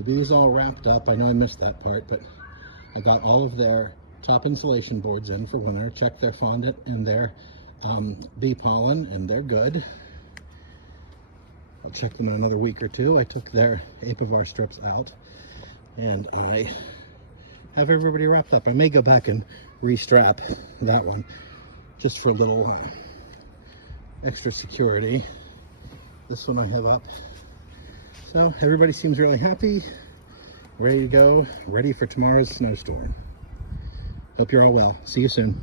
The bees all wrapped up. I know I missed that part, but I got all of their top insulation boards in for winter, checked their fondant and their bee pollen, and they're good. I'll check them in another week or two. I took their apivar strips out, and I have everybody wrapped up. I may go back and restrap that one just for a little extra security. This one I have up. So everybody seems really happy, ready to go, ready for tomorrow's snowstorm. Hope you're all well. See you soon.